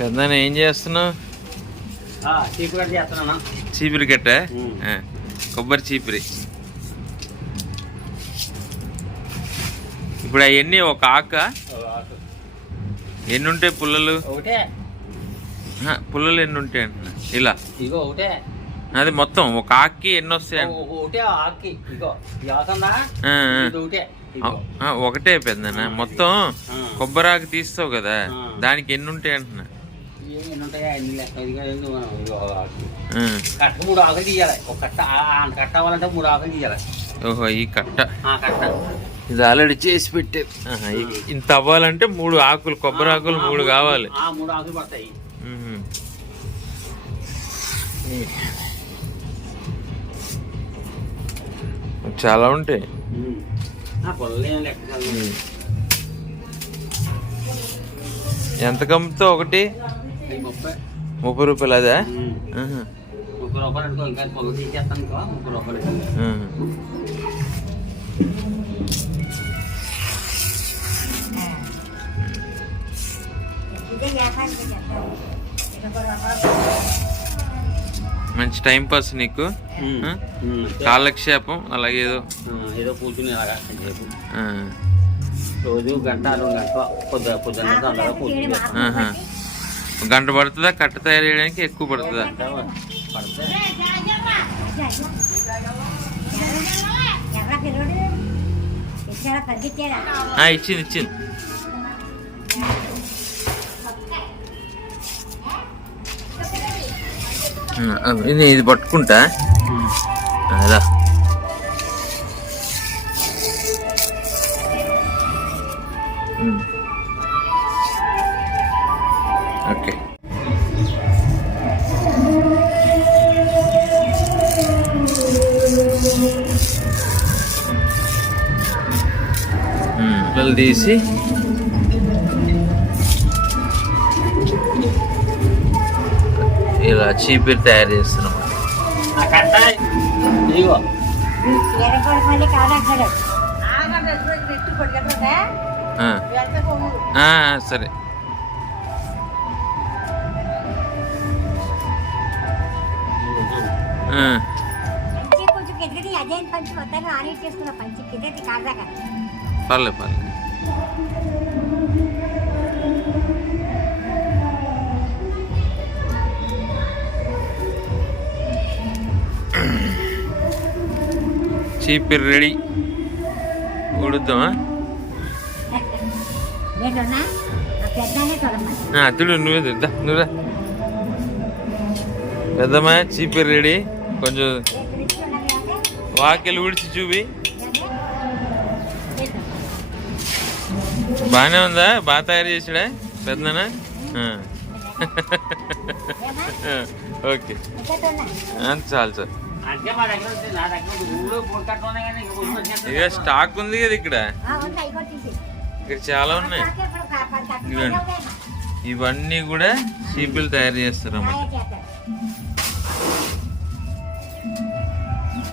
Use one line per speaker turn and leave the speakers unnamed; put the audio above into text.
పెద్ద ఏం చేస్తున్నావు? చీపిరి కట్ట? కొబ్బరి చీపిరి. ఇప్పుడు అవన్నీ ఒక ఆక? ఎన్ని ఉంటాయి పుల్లలు? పుల్లలు ఎన్ని ఉంటాయి అంటున్నా. ఇలా? అది మొత్తం ఒక ఆక్కి ఎన్ని వస్తాయి
ఒకటే ఆకి
పెద్దనా మొత్తం
ఆ.
కొబ్బరి ఆకు తీస్తావు కదా. దానికి ఎన్ని ఉంటాయి అంటున్నా?
కట్ట మూడు ఆకులు తీయాలి. ఒక కట్ట ఆ- ఆ కట్ట అవ్వాలంటే మూడు ఆకులు తీయాలి.
ఓహో ఈ కట్ట.
ఆ కట్ట.
ఇది ఆల్రెడీ చేసి ఇ- ఇంత అవ్వాలంటే మూడు ఆకులు కొబ్బరి ఆకులు మూడు కావాలి.
ఆ మూడు ఆకులు పడతాయి.
మ్మ్. చాలా ఉంటాయి. ఎంత కమ్ముతో ఒకటి?
ముప్పై.
రూపాయలు అదా?
ఉమ్.
ఆహా,
ముప్పై రూపాయలు అనుకో ఇంకా పొలం తీసేస్తాను ఇంకో ముప్పై రూపాయలు
ఆహా. మంచి టైం పాస్ నీకు. కాలక్షేపం అలాగే ఏదో.
ఏదో కూర్చుని అలాగా రోజు గంట రెండు గంటలు పొద్దు పొద్దున్న కూర్చుని.
గంట పడుతుందా? కట్ట తయారు చేయడానికి ఎక్కువ పడుతుందా? ఇచ్చింది ఇచ్చింది. ఇది ఇది పట్టుకుంటా. అదా ఉమ్. పిల్లలు తీసి ఇలా చీపిరి తయారు చేస్తున్నాం. సరే ఆ,
పంచి కొంచెం అదే పంచి మొత్తాన్ని ఆనేట్ చేసుకున్న పంచి కిందకి కాదాక
పర్లే పర్లే చీపిరి రెడీ ఉడుద్దామా అతుడు నువ్వే దా నువ్వురా. పెద్దమ్మా చీపిరి రెడీ కొంచెం వాకిలు ఊడిచి చూపి. బాగానే ఉందా? బాగా తయారు చేసాడా? పెద్దనా. ఓకే. చాలు
కానీ ఇంకా
స్టాక్ ఉంది కదా ఇక్కడ. ఇక్కడ చాలా ఉన్నాయి. ఇవన్నీ కూడా చీపులు తయారు చేస్తారమ్మా
చేస్తారు.